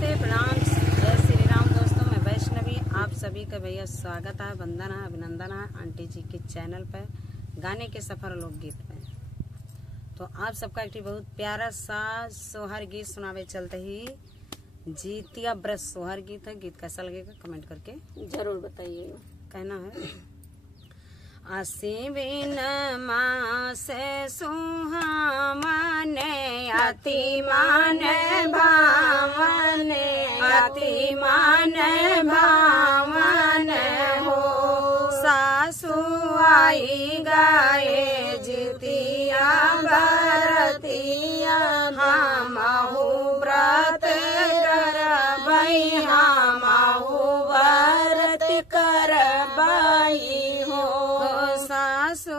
नमस्ते, प्रणाम, जय श्री राम। दोस्तों, मैं वैष्णवी आप सभी का भैया स्वागत है, वंदन है, अभिनंदन है आंटी जी के चैनल पर गाने के सफर लोकगीत में। तो आप सबका एक बहुत प्यारा सा सोहर गीत सुनावे चलते ही जीतिया ब्रश सोहर गीत है। गीत कैसा लगेगा कमेंट करके जरूर बताइए। कहना है आसीन मास सुहामने अति मान भावन, अति मान भावन हो। सासु आई गाए जितिया बरतिया, हमहु व्रत करबई, हमहु व्रत करबई हो। सासु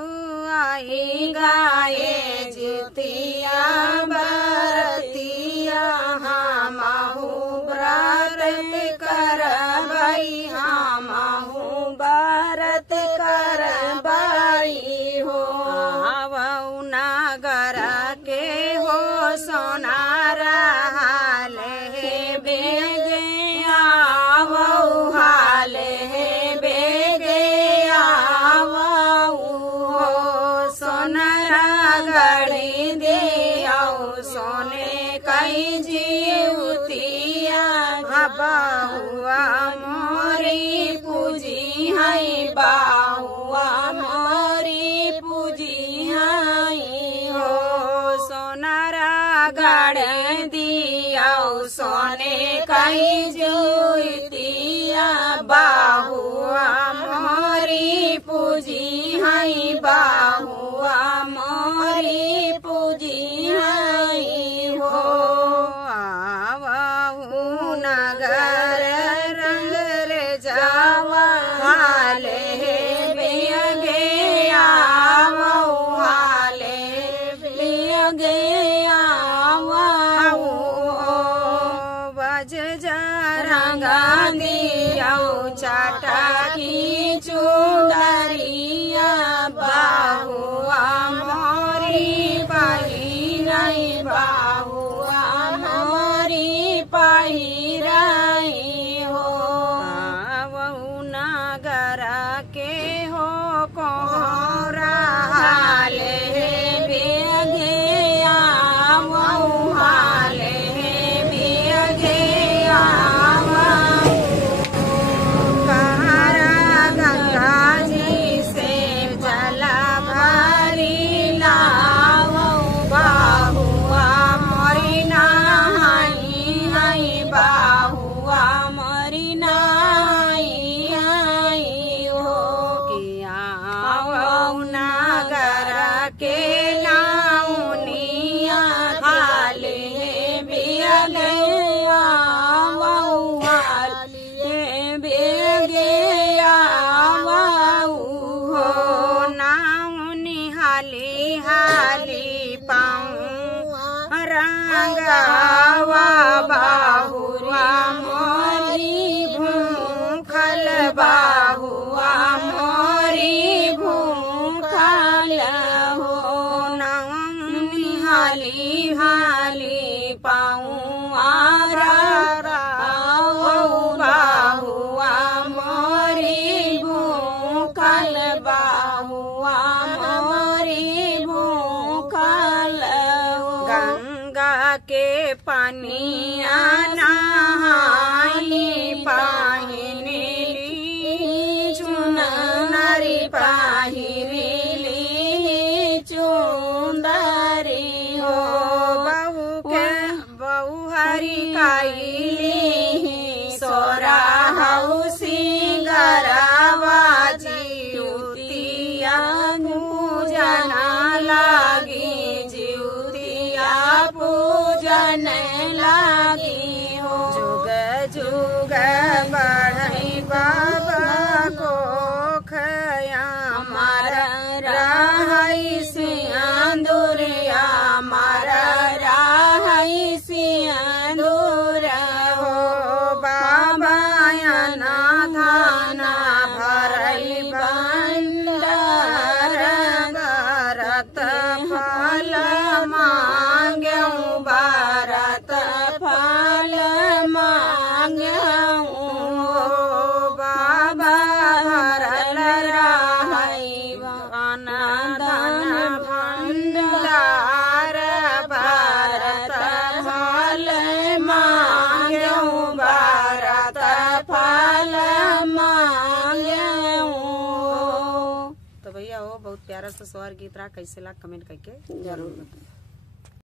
आई गाए जितिया बरतिया, हमहु व्रत करबई, हमहु व्रत करबई हो। आवऊ नगर के हो सोनार हाल हे बेगे, आवऊ हाल हे बेगे, आवऊ हो सोनार गढ़ी दियाऊ सोने कई जीवतिया। बाहुआ मोरी पूजी है, बाहुआ मोरी पूजी है हो। सोनारा गढ़ दियाऊ सोने कई जीवतिया, बाहुआ मोरी पूजी है, बाहुआ मोरी पूजी है हो। आवहु नगर रंग रे जावा हाल हे बेगे, आवहु हाल बेगे, आवहु बज रंगा दियाऊ चाटा की चुंदरिया, बाहुआ मोरी पहिरई, बाहुआ मोरी पहिरई हो। आवहु नगर के हो कोहरा हाल हे बेगे, आवहु हाल हे बेगे, आवहु कहरा गंगा जी से जल भरी लावऊ, बाहुआ मोरी नहाई आई, बाहुआ मोरी नहाई आई हो। किया आवऊ नगर के नाउनिया हाल हे बेगे, आवऊ हाल हे बेगे, आवऊ हो। नाउनी हाली हाली पाऊँ रंगावा, बाहुआ मोरी भूखल, बाहुआ मोरी भूखल हो। नाउनी हाली हाली पाऊँ बाहुआ मोरी भूखल, बाहुआ मोरी भूखल हो। गंगा के पानिया नहाई, पाहिनी चुनरी, पाहिरी चुंदरी हो। बहू के बहू हरी काइली सोरा हऊ सिंगरवा, जिउतिया पूजना लागी, जिउतिया पूजन लागी हो। जुग जुग बढ़ई बाबा को खया, मारा रहई सिंदूरिया, मारा रहई सिंदूर हो। प्यारा सा सोहर गीत रहा, कैसे ला कमेंट करके जरूर बताएं।